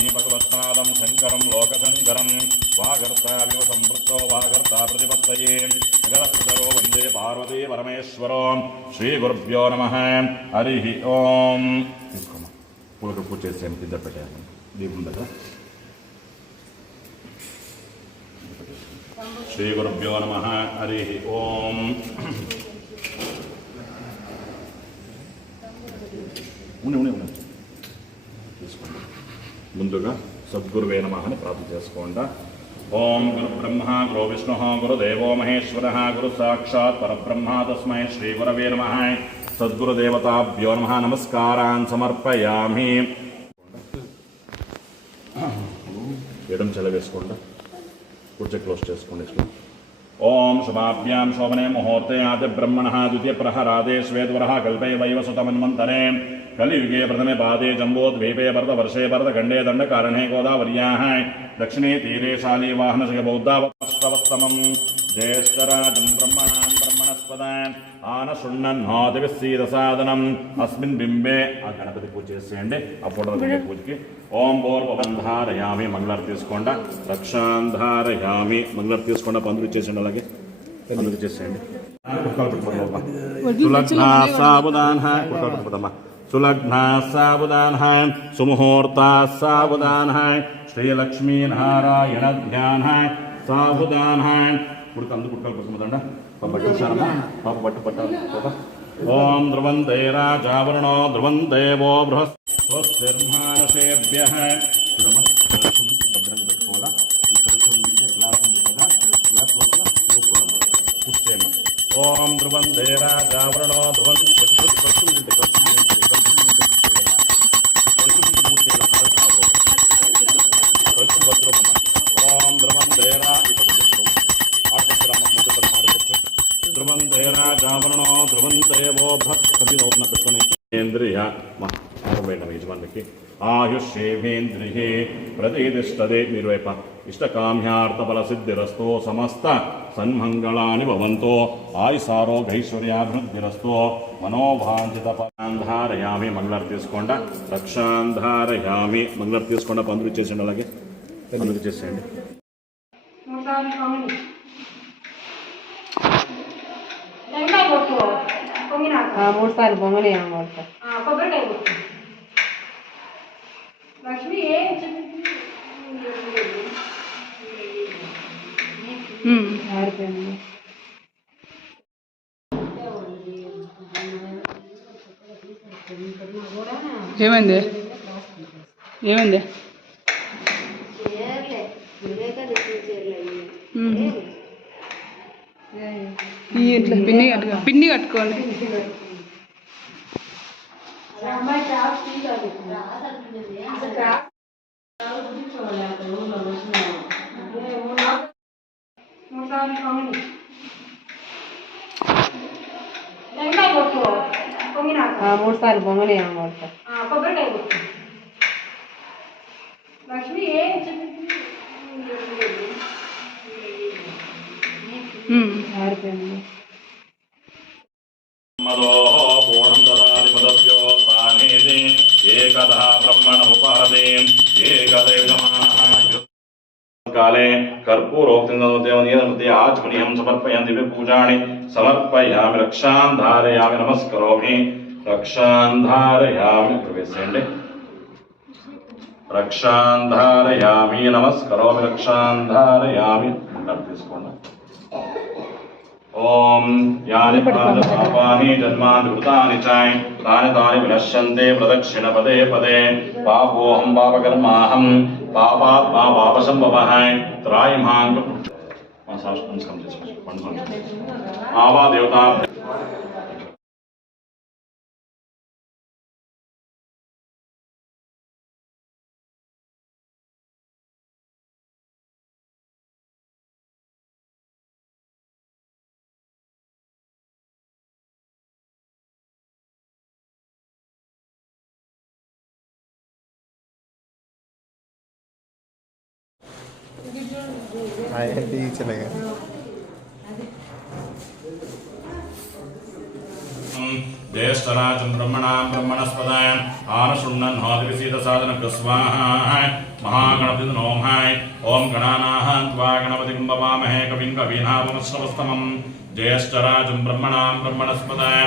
नमामि भगवत्पादं शङ्करं लोकशङ्करं वागर्ताविव संवृत्तो वागर्ता प्रतिपत्तये जगदस्तरो वन्दे पार्वती परमेश्वरो श्रीगुरुभ्यो नमः हरिः ओम् पूर्ण पूजा చేసి కింద పెట్టాను దీపం దగ్గర श्रीगुरुभ्यो नमः हरिः ओम् ముందుగా సద్గురువే నమః అని ప్రార్థన చేసుకోండి. ఓం గురు బ్రహ్మ గురు విష్ణు గురుదేవో మహేశ్వర గురు సాక్షాత్ పరబ్రహ్మ తస్మై శ్రీ గురవే నమః. సద్గురుదేవతాభ్యో నమః. నమస్కారాన్ సమర్పయామి. ఎడం చెలవేసుకోండి. కుర్చీ క్లోజ్ చేసుకోండి. ఓం శుభాభ్యాం శోభనే ముహూర్తే ఆది బ్రహ్మణః ద్వితీయ ప్రహరాదే శ్వేతవరః కల్పే వైవసుతమన్వంతరే कलियुगे प्रथमे पादे जम्बोद्वीपे भरतवर्षे भरतखण्डे दण्डकारणे गोदावर्याः दक्षिणे तीरे शालीवाहनशयबौद्धावस्तवत्तमं ज्येष्ठराजं ब्रह्मणां ब्रह्मणस्पदान् आनशृण्वन्नोतिभिः सीदसादनम् अस्मिन् बिम्बे आ गणपति पूज చేసేయండి. ఆ ఫోటో పూజకి ఓం పూర్వబంధారయామి మంగళారతి తీసుకోండి. రక్షాంధారయామి మంగళారతి తీసుకోండి. పందులు ఇచ్చేసేయండి. అలాగే పందులు ఇచ్చేసేయండి. सुलग्ना सावधान है सुमुहूर्ता सावधान है श्री लक्ष्मी नारायण ध्यान है सावधान है ओम ध्रुवंते राजावरणो ध्रुवंते वो बृहस्पतिर्मानसेभ्यः ओम ध्रुवंते राजावरणो ध्रुवंते ओम ध्रुवंतेरा ध्रुवंते राजावरणो ध्रुवंते वो भक्तिनोत्न पेट्टुनेन्द्रिय यजमानकी आयुष्येन्द्रिये प्रतिष्ठते निर्वेप इष्टकाम्यार्थफलसिद्धिरस्तो समस्त सन्मंगलानि भवन्तो आयुषारोग्यैश्वर्याभिवृद्धिरस्तो मनोभांजितपदान्धारयामि मंगलारति తీసుకోండి. రక్షాంధారయామి మంగళారతి తీసుకోండి. పందులు ఇచ్చేసేయండి. అలాగే పందులు ఇచ్చేసేయండి. మూడు సార్లు బొమ్మలే లక్ష్మి ఏమైంది ఏమైంది ఇట్లా పిన్ని కట్టుకోండి. మూడు సార్లు బొమ్మలే లక్ష్మి काले कर्पूरोक्तिं आचमनीयं समर्पयामि. पूजानि समर्पयामि. रक्षांधारयामि. नमस्करोमि. रक्षांधारयामि. प्रवेशेंडे रक्षांधारयामि. नमस्करोमि. रक्षांधारयामि. తీసుకోండి. ओम यानि पापानि जन्मानि कृतानि च तानि विनश्यन्ते प्रदक्षिण पदे पदे पापोऽहं पापकर्माहं पापात्मा पापसम्भवः त्रायमां आवा देवता चले गए. ज्येष्ठराजं ब्रह्मणां ब्रह्मणस्पदाय आनशृण्वन्नोतिविसीदसादनं स्वाहा महागणपति नमः ओम गणानां त्वा गणपतिं भवामहे कविं कवीनामश्रवस्तमम् ज्येष्ठराजं ब्रह्मणां ब्रह्मणस्पदाय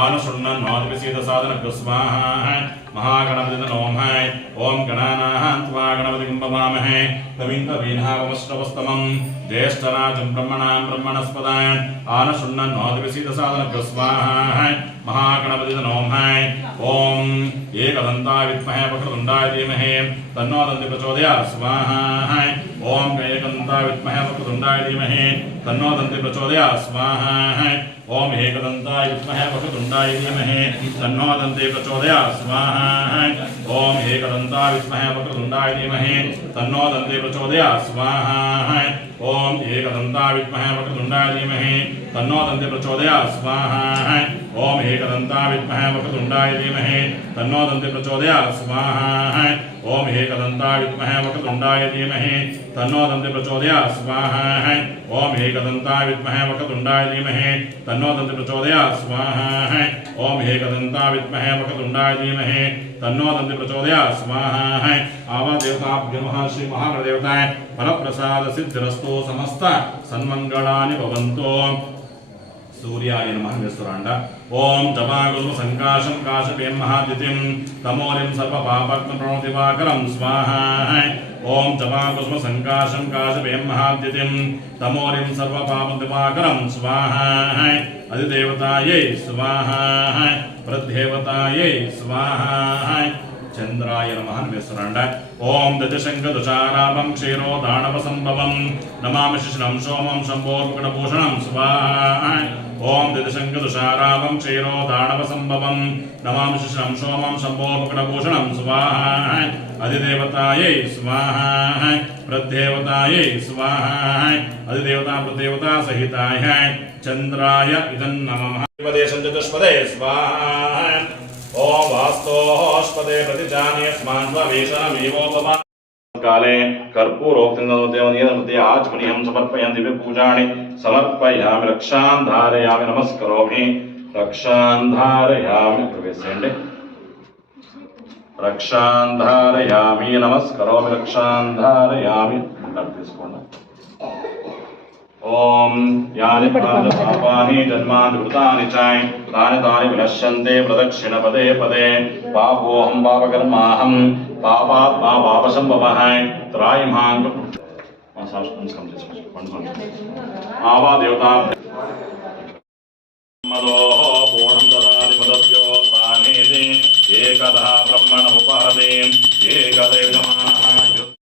आनशृण्वन्नोतिविसीदसादनं स्वाहा महागणपति नमः ओम गणानां त्वा गणपतिं भवामहे कविं कवीनामश्रवस्तमम् ज्येष्ठराजं ब्रह्मणां ब्रह्मणस्पदाय आनशृण्वन्नोतिविसीदसादनं स्वाहा महागणपति नमः ओम एकदन्ताय विद्महे वक्रतुण्डाय धीमहि तन्नो दन्ति प्रचोदयात् स्वाहा ओम एकदन्ताय विद्महे वक्रतुण्डाय धीमहि तन्नो दन्ति प्रचोदयात् स्वाहा ओम एकदन्ताय विद्महे वक्रतुण्डाय धीमहि तन्नो दन्ति प्रचोदयात् स्वाहा ओम एकदन्ताय विद्महे वक्रतुण्डाय धीमहि तन्नो दन्ति प्रचोदयात् स्वाहा ओम एकदन्ताय विद्महे वक्रतुण्डाय धीमहि तन्नो दन्ति प्रचोदयात् स्वाहा ओम एकदन्ताय विद्महे वक्रतुण्डाय धीमहि तन्नो दन्ति प्रचोदयात् स्वाहा ओम एकदन्ताय विद्महे वक्रतुण्डाय धीमहि तन्नो दन्ति प्रचोदयात् स्वाहा ओम एकदन्ताय विद्महे वक्रतुण्डाय धीमहि तन्नो दन्ति प्रचोदयात् स्वाहा ओम एकदन्ताय विद्महे वक्रतुण्डाय धीमहि तन्नो दन्ति प्रचोदयात् स्वाहा आवा देवताभ्यो नमः श्री महागणदेवताय फलप्रसाद सिद्धिरस्तु समस्त सन्मंगलानि भवन्तु सूर्याय नमः विस्तरांड ओम जपाकुसुम संकाशं काशपेम महादितिं तमोरिं सर्वपापग्न प्रणोतिवाकरं स्वाहा ओम जपाकुसुम संकाशं काशपेम महादितिं तमोरिं सर्वपापदिवाकरं स्वाहा अधिदेवतायै स्वाहा प्रदेवतायै स्वाहा चंद्राय नमः विस्तरांड ओम दजशंखदुषाराभं क्षीरो दानवसंभवं नमामि शिशिरं सोमं शम्भोर्मुकुटभूषणं स्वाहा ओम दजशंखदुषाराभं क्षीरो दानवसंभवं नमामि शिशिरं सोमं शम्भोर्मुकुटभूषणं स्वाहा अधिदेवतायै स्वाहा प्रदेवतायै स्वाहा अधिदेवता प्रदेवता सहिताय चंद्राय इदं नमः पदेशं चतुष्पदे स्वाहा ओम वास्तोष्पदे प्रतिजानीय स्मान्वेशनमेवोपमा काले कर्पूरोक्तिनोदेवनीयमध्ये आचमनीयं समर्पयामि दिव्य पूजाणि समर्पयामि रक्षां धारयामि नमस्करोमि रक्षां धारयामि प्रवेशेंडे रक्षां धारयामि नमस्करोमि रक्षां धारयामि తీసుకోండి ओम यानि पापानि जन्मानि कृतानि च तानि तानि विनश्यन्ते प्रदक्षिण पदे पदे पापोऽहं पापकर्माहं पापात्मा पापसंभवः त्रायमां आवा देवता मदोः पूर्णं ददाति मदभ्यो स्थानेति एकदा ब्रह्मण उपहते एकदैवमानः